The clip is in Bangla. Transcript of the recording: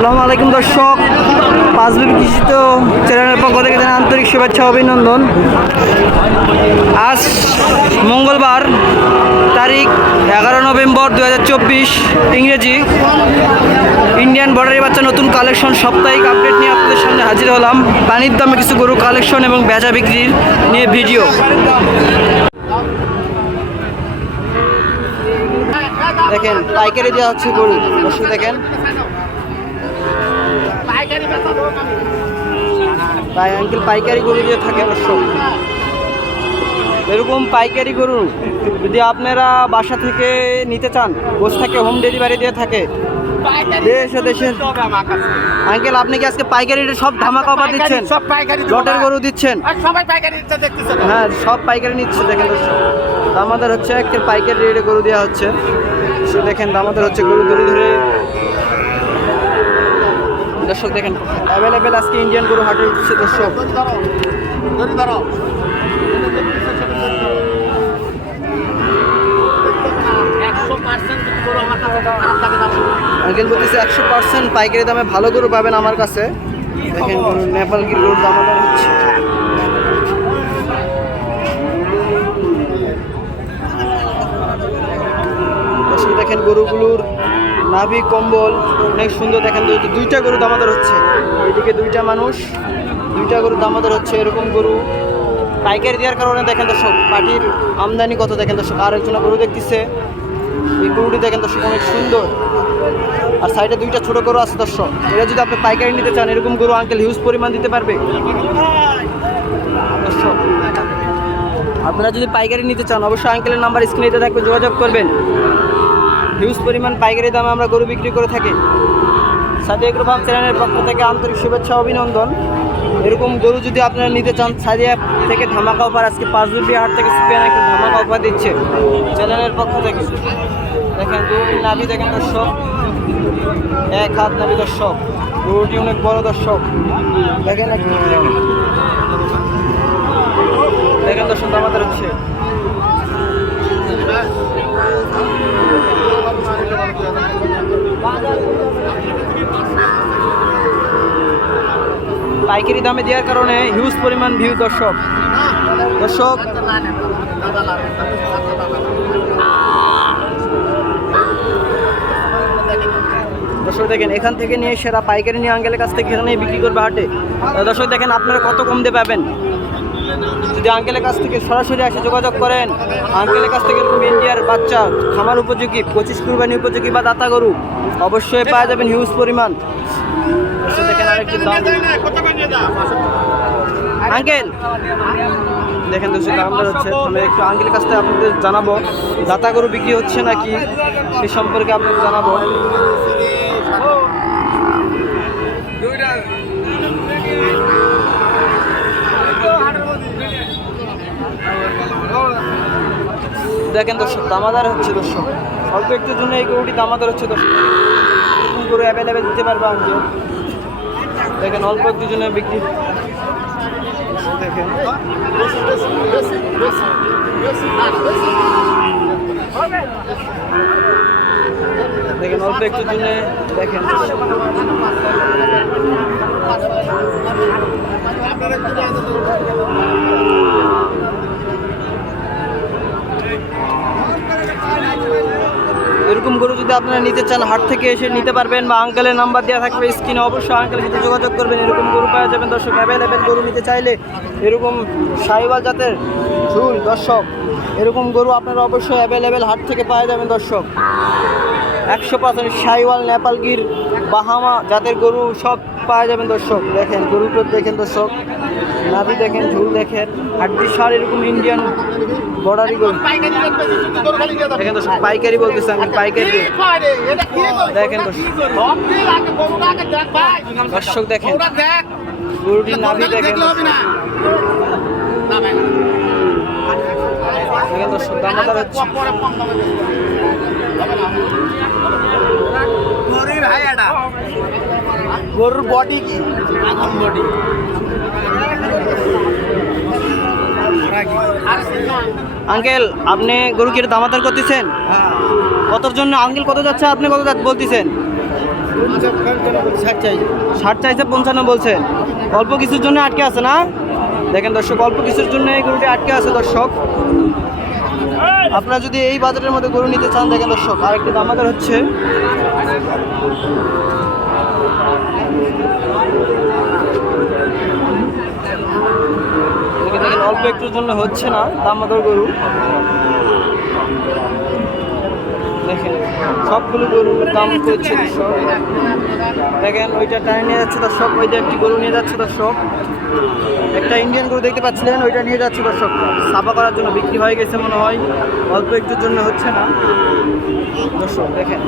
আসসালামু আলাইকুম দর্শক। পাঁচবিবি কৃষিত চ্যানেলের পক্ষ থেকে জানাই আন্তরিক শুভেচ্ছা অভিনন্দন। আজ মঙ্গলবার, তারিখ এগারো নভেম্বর দু হাজার চব্বিশ, ইংরেজি। ইন্ডিয়ান বর্ডারি বাচ্চা নতুন কালেকশন সাপ্তাহিক আপডেট নিয়ে আপনাদের সামনে হাজির হলাম। পানির দামে কিছু গরু কালেকশন এবং বেচা বিক্রির নিয়ে ভিডিও। দেখেন, পাইকারি দেওয়া হচ্ছে গরু। দেখেন। তাই আঙ্কেল পাইকারি গরু দিয়ে থাকে দর্শক। এরকম পাইকারি গরু যদি আপনারা বাসা থেকে নিতে চান বসে থেকে হোম ডেলিভারি দিয়ে থাকে দেশ দেশের আঙ্কেল আপনি কি আজকে পাইকারি সব ধামাকা অফার দিচ্ছেন? সব পাইকারি লটের গরু দিচ্ছেন? সবাই পাইকারি হ্যাঁ সব পাইকারি নিচ্ছে দেখেন দামাদার হচ্ছে একের পাইকারি রেটে গরু দেওয়া হচ্ছে। সে দেখেন দামাদার হচ্ছে গরু ধরে ধরে দর্শক দেখেন অ্যাভেলেবেল আজকে ইন্ডিয়ান গরু হাটে উঠছে দর্শক। বলতেছে একশো পার্সেন্ট পাইকারি দামে ভালো গরু পাবেন আমার কাছে। দেখেন নেপাল গির গরুর দামাদার হচ্ছে। দেখেন গরুগুলোর নাভি কম্বল, অনেক সুন্দর দেখেন দু- দুইটা গরু দামাদার হচ্ছে। এদিকে দুইটা মানুষ, দুইটা গরু দামাদার হচ্ছে, এরকম গরু। পাইকারি দেওয়ার কারণে দেখেন দর্শক, পাটির আমদানি কত দেখেন দর্শক, আর একজন গরু দেখতেছে। এই গরুটি দেখেন দর্শক অনেক সুন্দর। আর সাইডে দুইটা ছোট গরু আছে দর্শক এটা যদি আপনি পাইকারি নিতে চান, এরকম গরু আঙ্কেল হিউজ পরিমাণ দিতে পারবে। দর্শক, আপনারা যদি পাইকারি নিতে চান, অবশ্যই আঙ্কেলের নাম্বার স্ক্রিনে থাকবে যোগাযোগ করবেন। হিউজ পরিমাণ পাইকারি দামে আমরা গরু বিক্রি করে থাকি। সাদিয়া গ্রুপ ফার্ম চ্যানেলের পক্ষ থেকে আন্তরিক শুভেচ্ছা অভিনন্দন। এরকম গরু যদি আপনারা নিতে চান, সাদিয়া থেকে ধামাকা অফার আজকে পাঁচ রুপি হাট থেকে সুপিয়ান একটা ধামাকা অফার দিচ্ছে। চ্যানেলের পক্ষ থেকে। দেখেন গরুটির নাভি দেখেন দর্শক। এক হাত নাভি দর্শক। গরুটি অনেক বড় দর্শক। দেখেন দেখেন দর্শক আমাদের হচ্ছে। পাইকারি দামে দেওয়ার কারণে হিউজ পরিমাণ ভিউ দর্শক। দর্শক দর্শক দেখেন, এখান থেকে নিয়ে সেরা পাইকারি নিয়ে আঙ্কেলের কাছ থেকে এখানেই বিক্রি করবে হাটে। দর্শক দেখেন, আপনারা কত কম দিয়ে পাবেন? যদি আঙ্কেলের কাছ থেকে সরাসরি এসে যোগাযোগ করেন আঙ্কেলের কাছ থেকে এরকম ইন্ডিয়ার বাচ্চা খামার উপযোগী, পঁচিশ কুরবানি উপযোগী বা দাতা গরু, অবশ্যই পাওয়া যাবেন হিউজ পরিমাণ। দেখেন আরেকটি দাম করে আঙ্কেল! দেখেন দর্শক দামটা হচ্ছে। আমি একটু আঙ্কেলের কাছ থেকে আপনাদের জানাব দাতা গরু বিক্রি হচ্ছে নাকি? সে সম্পর্কে আপনাদের জানাব। দেখেন দর্শক দামাদার হচ্ছে দর্শক। অল্প একটুর জন্য এই গরুটি দামাদার হচ্ছে দর্শক। গরু অ্যাভেলেবেল দিতে পারবে আঙ্কেল। দেখেন অল্প একটু জন্য বিক্রি। দেখেন দেখেন। অল্প একটু জন্য দেখেন এরকম গরু যদি আপনারা নিতে চান, হাট থেকে এসে নিতে পারবেন বা আঙ্কেলের নাম্বার দেওয়া থাকবে স্ক্রিনে অবশ্যই আঙ্কেলের সাথে যোগাযোগ করবেন। এরকম গরু পাওয়া যাবেন দর্শক অ্যাভেলেবেল গরু নিতে চাইলে এরকম সাহিওয়াল জাতের ঝুল, দর্শক, এরকম গরু আপনারা অবশ্যই অ্যাভেলেবেল হাট থেকে পাওয়া যাবেন দর্শক। একশো পার্সেন্ট সাইওয়াল নেপালগির বাহামা জাতের গরু সব পাওয়া যাবেন দর্শক। দেখেন গরুটা দেখেন, দর্শক। নাভি দেখেন ঝুল দেখেন হাড্ডি সার এরকম ইন্ডিয়ান বর্ডারি গরু পাইকারি দেখবে, যদি গরু খালি দিয়ে দাও। দেখেন দর্শক পাইকারি বলতেছে আমি পাইকারি? দেখেন দর্শক দেখেন গরুটা গরুটির নাভি দেখেন দর্শক দামাদার হচ্ছে। গরুর বডি কি বডি আঙ্কেল আপনি গরু কি দামাদার করতেছেন? কতর জন্য? আঙ্কেল কত যাচ্ছে? আপনি কত যাচ্ছে বলতেছেন? ষাট চাইছে পঞ্চান্ন বলছেন। অল্প কিছুর জন্য আটকে আছে না? দেখেন দর্শক অল্প কিছুর জন্য এই গরুটি আটকে আছে দর্শক। আপনারা যদি এই বাজারের মধ্যে গরু নিতে চান দেখেন দর্শক আরেকটি দামাদার হচ্ছে এদিকে দেখেন অল্প একটুর জন্য হচ্ছে না দামাদার গরু। দেখেন, সবগুলো গরুর দাম করছে দেখেন, ওইটা টানে নিয়ে যাচ্ছে দর্শক, ওইটা একটি গরু নিয়ে যাচ্ছে দর্শক। একটা ইন্ডিয়ান গরু দেখতে পাচ্ছিলেন, ওইটা নিয়ে যাচ্ছে দর্শক। সাফা করার জন্য বিক্রি হয়ে গেছে মনে হয়। অল্প একটুর জন্য হচ্ছে না। দর্শক, দেখেন।